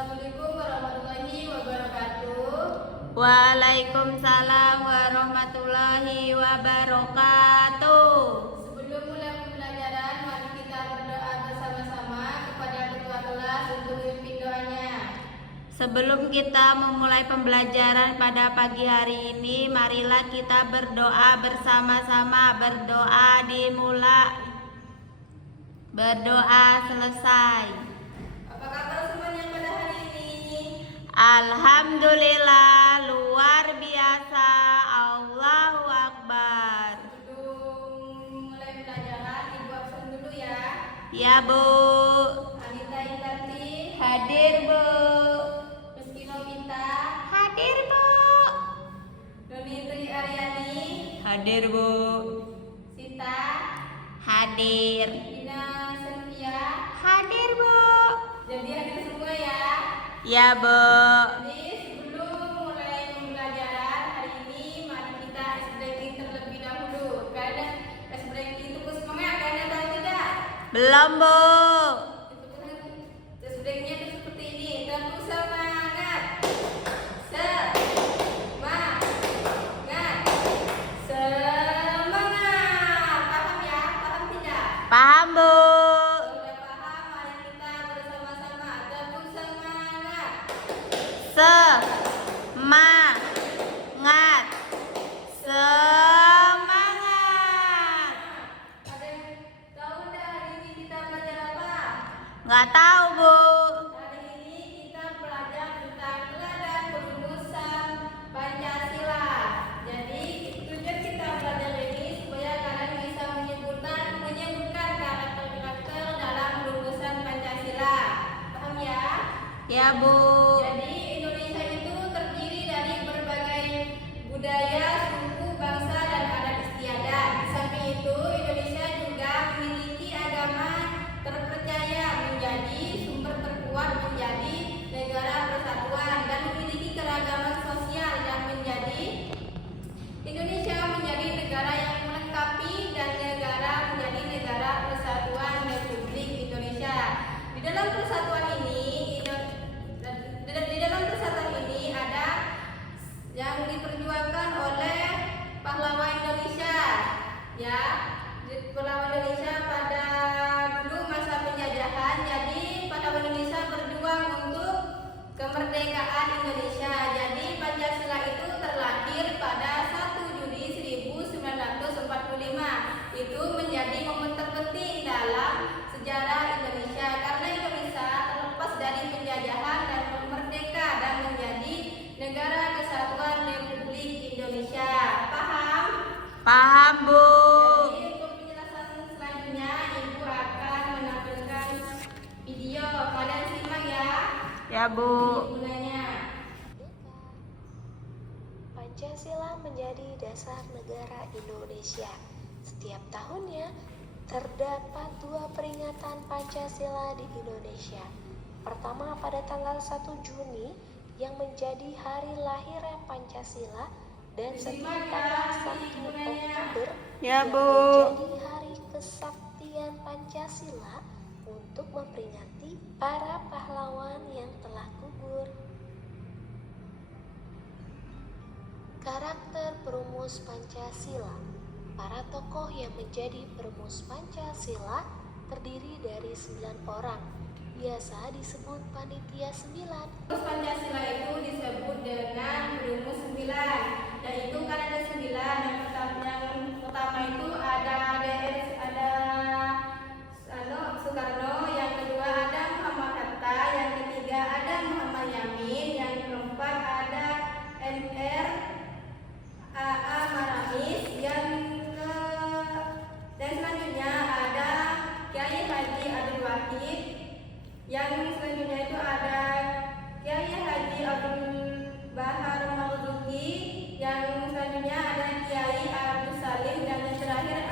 Assalamualaikum warahmatullahi wabarakatuh. Waalaikumsalam warahmatullahi wabarakatuh. Sebelum mulai pembelajaran, mari kita berdoa bersama-sama kepada ketua kelas untuk memimpin doanya. Sebelum kita memulai pembelajaran pada pagi hari ini, marilah kita berdoa bersama-sama. Berdoa dimulai, berdoa selesai. Apa kabar semuanya pada hari ini? Alhamdulillah, luar biasa. Allahu Akbar. Sebelum mulai pembelajaran, Ibu absen dulu ya. Ya Bu. Anita Intanti, Hadir Bu. Meski Novita, Hadir Bu. Doni Tri Aryani, Hadir Bu. Sita, Hadir. Dina Sentia. Hadir Bu. Jadi hadir semua ya. Ya Bu. Jadi sebelum mulai pembelajaran hari ini, mari kita ice breaking terlebih dahulu. Karena ice breaking itu semangat, kalian tahu tidak? Belum Bu. Ice breakingnya itu seperti ini. Tepuk semangat. Semangat. Semangat. Paham ya? Paham tidak? Paham Bu. Kalau udah paham, mari kita bersama-sama tepuk semangat. Semangat. Semangat. Ada yang tahu nggak hari ini kita belajar apa? Nggak tahu Bu. Hari ini kita belajar tentang teladan perumusan Pancasila. Jadi tujuan kita belajar ini supaya kalian bisa menyebutkan karakter-karakter dalam perumusan Pancasila. Paham ya? Ya Bu. Jadi Indonesia itu terdiri dari berbagai budaya, suku, bangsa, dan adat istiadat. Di samping itu, Indonesia juga memiliki agama terpercaya menjadi sumber terkuat menjadi negara persatuan dan memiliki keragaman sosial yang menjadi Indonesia menjadi negara yang melengkapi dan negara menjadi negara persatuan Republik Indonesia. Di dalam persatuan ini ada yang diperjuangkan oleh pahlawan Indonesia, ya. Pahlawan Indonesia pada dulu masa penjajahan. Jadi pahlawan Indonesia berjuang untuk kemerdekaan Indonesia. Jadi Pancasila itu terlahir pada 1 Juli 1945. Itu menjadi momen terpenting dalam sejarah Indonesia karena Indonesia terlepas dari penjajahan dan merdeka dan menjadi negara kesatuan Republik Indonesia. Paham? Paham Bu. Jadi untuk penjelasan selanjutnya Ibu akan menampilkan video. Kalian simak ya. Ya Bu. Gunanya. Pancasila menjadi dasar negara Indonesia. Setiap tahunnya terdapat 2 peringatan Pancasila di Indonesia. Pertama pada tanggal 1 Juni yang menjadi hari lahirnya Pancasila dan setiap tanggal 1 Oktober Ya yang Bu. menjadi hari kesaktian Pancasila untuk memperingati para pahlawan yang telah gugur. Karakter perumus Pancasila. Para tokoh yang menjadi perumus Pancasila terdiri dari 9 orang. Biasa disebut panitia 9. Perumus Pancasila itu disebut dengan perumus 9, yaitu kan ada 9. Yang pertama itu ada Soekarno, yang kedua ada Muhammad Hatta, yang ketiga ada Muhammad Yamin, yang keempat ada MR AA Maramis, dan selanjutnya ada Kiai Haji Abdul Wahid. Yang selanjutnya itu ada Kiai Haji Abdul Bahar Marzuki. Yang selanjutnya ada Kiai Abdul Salim dan yang terakhir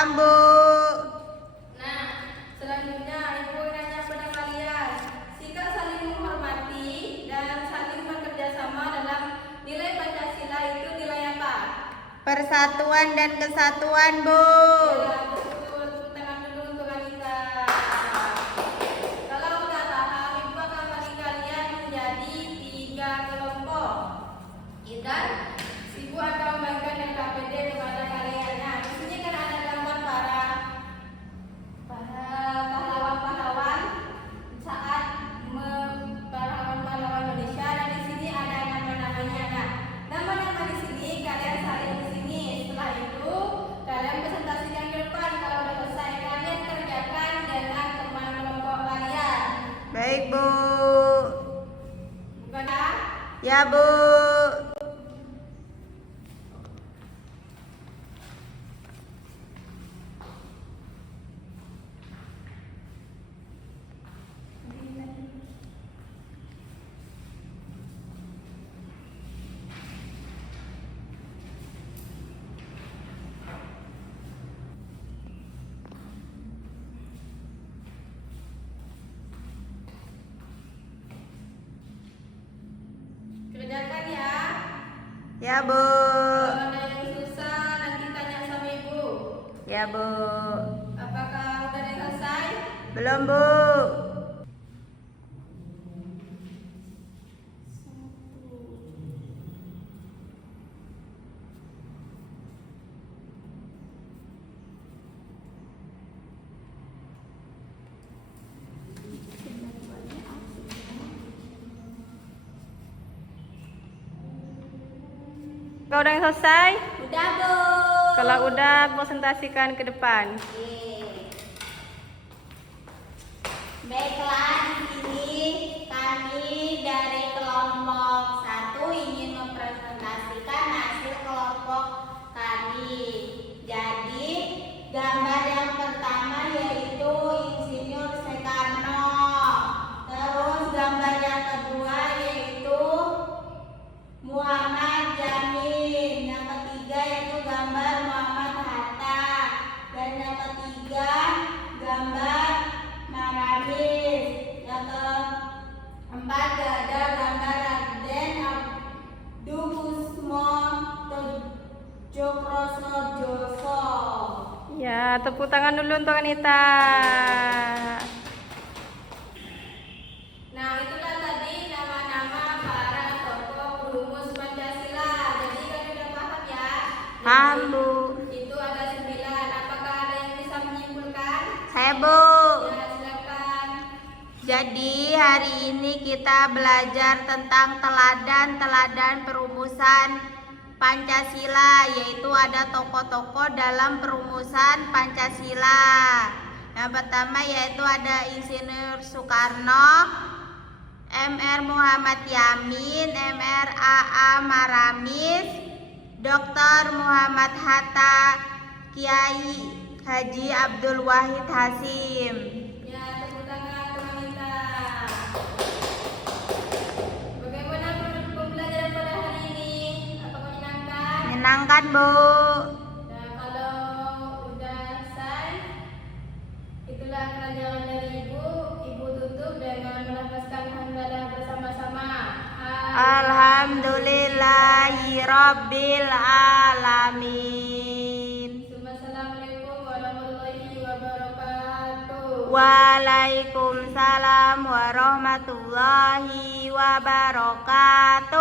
Paham, Bu. Nah, selanjutnya Ibu nanya pada kalian, sikap saling menghormati dan saling bekerja sama dalam nilai Pancasila itu nilai apa? Persatuan dan kesatuan, Bu. Ya, betul. Tepuk tangan dulu untuk Anita. Kalau udah paham, Ibu akan bagi kalian menjadi 3 kelompok. Dan Ibu akan membagikan LKPD kepada kalian. Nah, di sini kan ada gambar para pahlawan-pahlawan saat pahlawan-pahlawan Indonesia, dan di sini ada nama-namanya. Nah, nama-nama di sini kalian salin di sini. Setelah itu kalian presentasikan ke depan. Kalau udah selesai kalian kerjakan dengan teman kelompok kalian. Baik, Bu. Bukan ya? Ya, Bu. Kerjakan ya. Ya, Bu. Kalau ada yang susah nanti tanya sama Ibu. Ya, Bu. Apakah udah ada yang selesai? Belum, Bu. Kau udah yang selesai? Udah, Bu. Kalau udah, presentasikan ke depan. Baiklah, di sini kami dari kelompok 1 ingin mempresentasikan hasil kelompok kami. Jadi, gambar yang pertama yaitu Insinyur Soekarno. Terus gambar yang kedua yaitu Muhammad Jamin. Yang ketiga yaitu gambar Muhammad Hatta. Dan yang ketiga gambar Maramis. Yang keempat ada gambar Raden Abdurrahman Djokrosojoso. Ya, tepuk tangan dulu untuk Anita. Nah, itulah tadi nama-nama para tokoh perumus Pancasila. Jadi kalian udah paham ya? Paham, Bu. Itu ada 9. Apakah ada yang bisa menyimpulkan? Saya, Bu. Ya, silakan. Jadi hari ini kita belajar tentang teladan-teladan perumusan Pancasila, yaitu ada tokoh-tokoh dalam perumusan Pancasila. Yang pertama yaitu ada Insinyur Soekarno, Mr. Muhammad Yamin, Mr. A.A. Maramis, Dr. Muhammad Hatta, Kiai Haji Abdul Wahid Hasyim. Ya, tepuk tangan untuk Anita. Bagaimana pembelajaran pada hari ini? Apakah menyenangkan? Menyenangkan, Bu. Nah, kalau udah selesai, itulah pelajaran dari Ibu. Ibu tutup dengan melafazkan hamdalah bersama-sama. Alhamdulillahi Rabbil Alamin. Assalamualaikum warahmatullahi wabarakatuh. Waalaikumsalam warahmatullahi wabarakatuh.